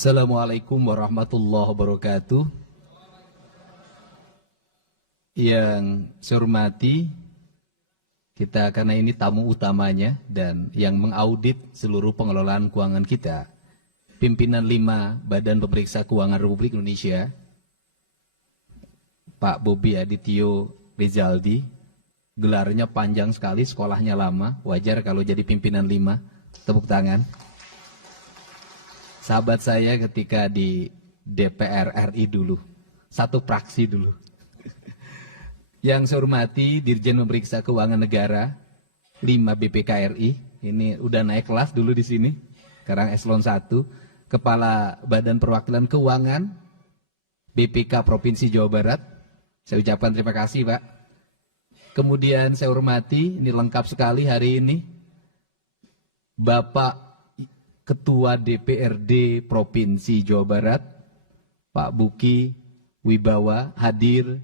Assalamualaikum warahmatullahi wabarakatuh. Yang saya hormati, kita karena ini tamu utamanya dan yang mengaudit seluruh pengelolaan keuangan kita, pimpinan 5 Badan Pemeriksa Keuangan Republik Indonesia, Pak Bobi Adityo Rizaldi, gelarnya panjang sekali, sekolahnya lama, wajar kalau jadi pimpinan 5, tepuk tangan. Sahabat saya ketika di DPR RI dulu, satu praksi dulu. Yang saya hormati Dirjen Pemeriksa Keuangan Negara 5 BPKRI, ini udah naik kelas dulu di sini, sekarang eselon 1, Kepala Badan Perwakilan Keuangan BPK Provinsi Jawa Barat, saya ucapkan terima kasih Pak. Kemudian saya hormati, ini lengkap sekali hari ini, Bapak Ketua DPRD Provinsi Jawa Barat, Pak Buki Wibawa hadir,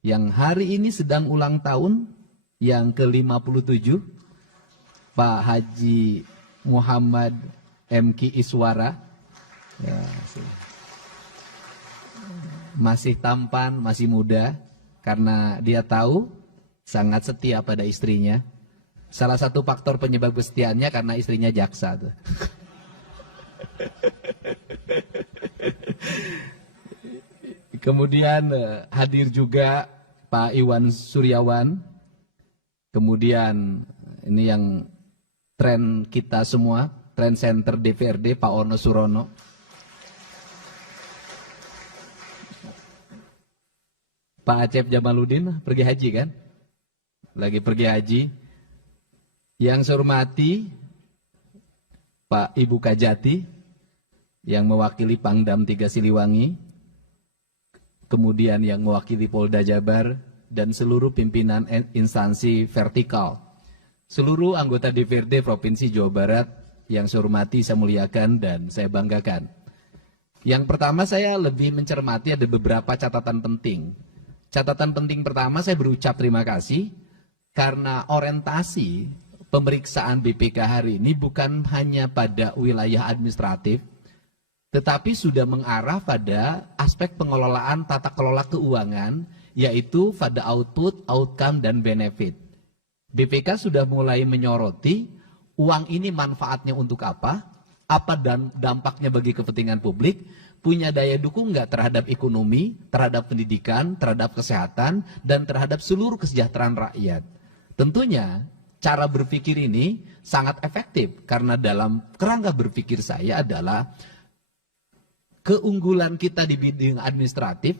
yang hari ini sedang ulang tahun yang ke-57, Pak Haji Muhammad MK Iswara, ya, masih tampan, masih muda, karena dia tahu sangat setia pada istrinya. Salah satu faktor penyebab kesetiaannya karena istrinya jaksa tuh. Kemudian hadir juga Pak Iwan Suryawan. Kemudian ini yang tren kita semua, tren center DPRD Pak Ono Surono. Pak Acep Jamaludin pergi haji kan? Lagi pergi haji. Yang saya hormati Pak Ibu Kajati yang mewakili Pangdam 3 Siliwangi, kemudian yang mewakili Polda Jabar, dan seluruh pimpinan instansi vertikal. Seluruh anggota DPRD Provinsi Jawa Barat yang saya hormati, saya muliakan, dan saya banggakan. Yang pertama saya lebih mencermati ada beberapa catatan penting. Catatan penting pertama saya berucap terima kasih karena orientasi pemeriksaan BPK hari ini bukan hanya pada wilayah administratif, tetapi sudah mengarah pada aspek pengelolaan tata kelola keuangan, yaitu pada output, outcome, dan benefit. BPK sudah mulai menyoroti uang ini manfaatnya untuk apa dan dampaknya bagi kepentingan publik, punya daya dukung nggak terhadap ekonomi, terhadap pendidikan, terhadap kesehatan, dan terhadap seluruh kesejahteraan rakyat. Tentunya cara berpikir ini sangat efektif karena dalam kerangka berpikir saya adalah keunggulan kita di bidang administratif,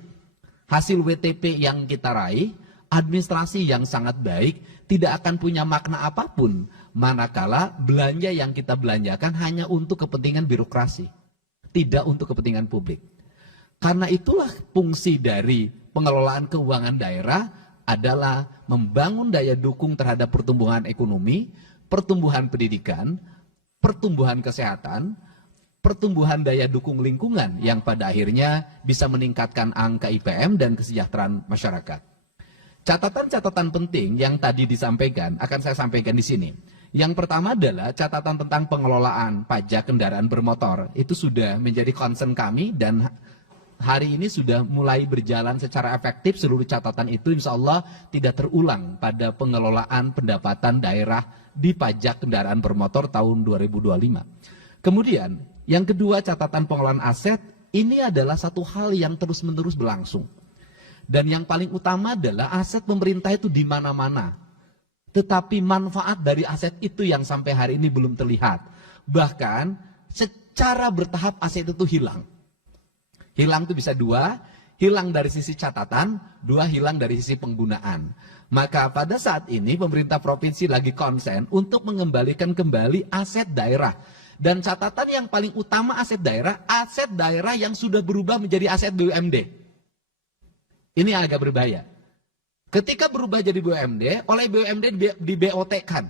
hasil WTP yang kita raih, administrasi yang sangat baik, tidak akan punya makna apapun manakala belanja yang kita belanjakan hanya untuk kepentingan birokrasi, tidak untuk kepentingan publik. Karena itulah fungsi dari pengelolaan keuangan daerah adalah membangun daya dukung terhadap pertumbuhan ekonomi, pertumbuhan pendidikan, pertumbuhan kesehatan, pertumbuhan daya dukung lingkungan yang pada akhirnya bisa meningkatkan angka IPM dan kesejahteraan masyarakat. Catatan-catatan penting yang tadi disampaikan akan saya sampaikan di sini. Yang pertama adalah catatan tentang pengelolaan pajak kendaraan bermotor. Itu sudah menjadi concern kami dan hari ini sudah mulai berjalan secara efektif. Seluruh catatan itu insya Allah tidak terulang pada pengelolaan pendapatan daerah di pajak kendaraan bermotor tahun 2025. Kemudian, yang kedua, catatan pengelolaan aset, ini adalah satu hal yang terus-menerus berlangsung. Dan yang paling utama adalah aset pemerintah itu di mana-mana. Tetapi manfaat dari aset itu yang sampai hari ini belum terlihat. Bahkan secara bertahap aset itu hilang. Hilang itu bisa dua, hilang dari sisi catatan, dua hilang dari sisi penggunaan. Maka pada saat ini pemerintah provinsi lagi konsen untuk mengembalikan kembali aset daerah. Dan catatan yang paling utama aset daerah yang sudah berubah menjadi aset BUMD. Ini agak berbahaya. Ketika berubah jadi BUMD, oleh BUMD di BOT-kan.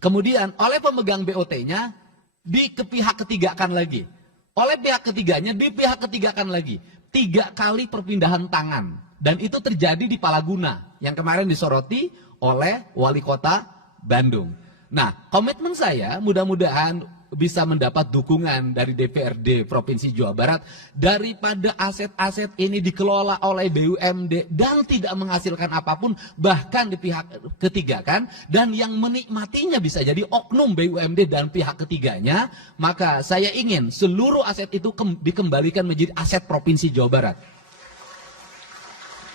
Kemudian oleh pemegang BOT-nya di pihak ketigakan lagi. Oleh pihak ketiganya di pihak ketigakan lagi. 3 kali perpindahan tangan. Dan itu terjadi di Palaguna yang kemarin disoroti oleh Wali Kota Bandung. Nah, komitmen saya mudah-mudahan bisa mendapat dukungan dari DPRD Provinsi Jawa Barat daripada aset-aset ini dikelola oleh BUMD dan tidak menghasilkan apapun, bahkan di pihak ketiga kan, dan yang menikmatinya bisa jadi oknum BUMD dan pihak ketiganya, maka saya ingin seluruh aset itu dikembalikan menjadi aset Provinsi Jawa Barat.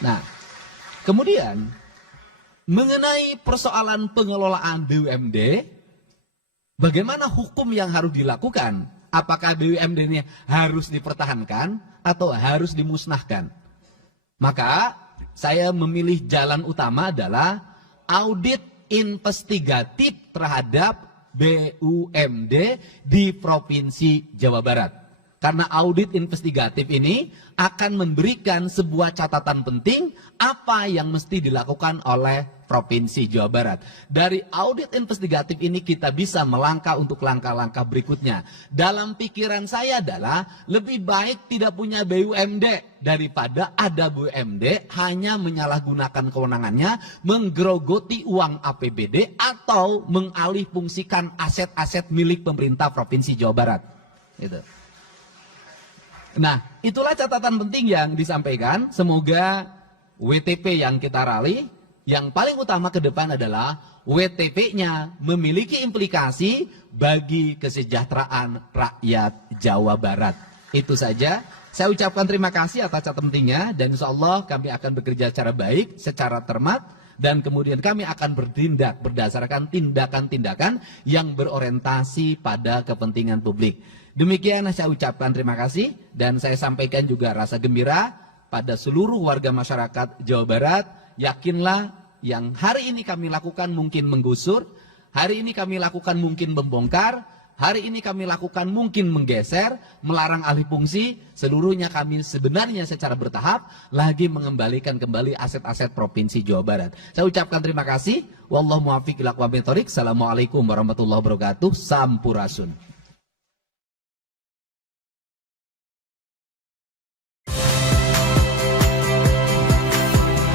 Nah, kemudian mengenai persoalan pengelolaan BUMD, bagaimana hukum yang harus dilakukan? Apakah BUMD ini harus dipertahankan atau harus dimusnahkan? Maka saya memilih jalan utama adalah audit investigatif terhadap BUMD di Provinsi Jawa Barat. Karena audit investigatif ini akan memberikan sebuah catatan penting apa yang mesti dilakukan oleh Provinsi Jawa Barat. Dari audit investigatif ini kita bisa melangkah untuk langkah-langkah berikutnya. Dalam pikiran saya adalah lebih baik tidak punya BUMD daripada ada BUMD hanya menyalahgunakan kewenangannya, menggerogoti uang APBD atau mengalihfungsikan aset-aset milik pemerintah Provinsi Jawa Barat. Gitu. Nah, itulah catatan penting yang disampaikan. Semoga WTP yang kita raih, yang paling utama ke depan adalah WTP-nya memiliki implikasi bagi kesejahteraan rakyat Jawa Barat. Itu saja. Saya ucapkan terima kasih atas catatan pentingnya, dan insya Allah kami akan bekerja secara baik, secara cermat, dan kemudian kami akan bertindak berdasarkan tindakan-tindakan yang berorientasi pada kepentingan publik. Demikian saya ucapkan terima kasih, dan saya sampaikan juga rasa gembira pada seluruh warga masyarakat Jawa Barat. Yakinlah yang hari ini kami lakukan mungkin menggusur, hari ini kami lakukan mungkin membongkar, hari ini kami lakukan mungkin menggeser, melarang alih fungsi, seluruhnya kami sebenarnya secara bertahap lagi mengembalikan kembali aset-aset Provinsi Jawa Barat. Saya ucapkan terima kasih. Wallahu muwaffiq ila aqwamit thoriq. Assalamualaikum warahmatullahi wabarakatuh. Sampurasun.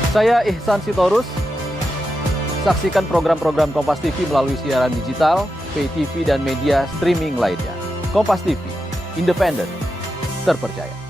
Saya Ihsan Sitorus. Saksikan program-program Kompas TV melalui siaran digital, pay TV, dan media streaming lainnya. Kompas TV, independen, terpercaya.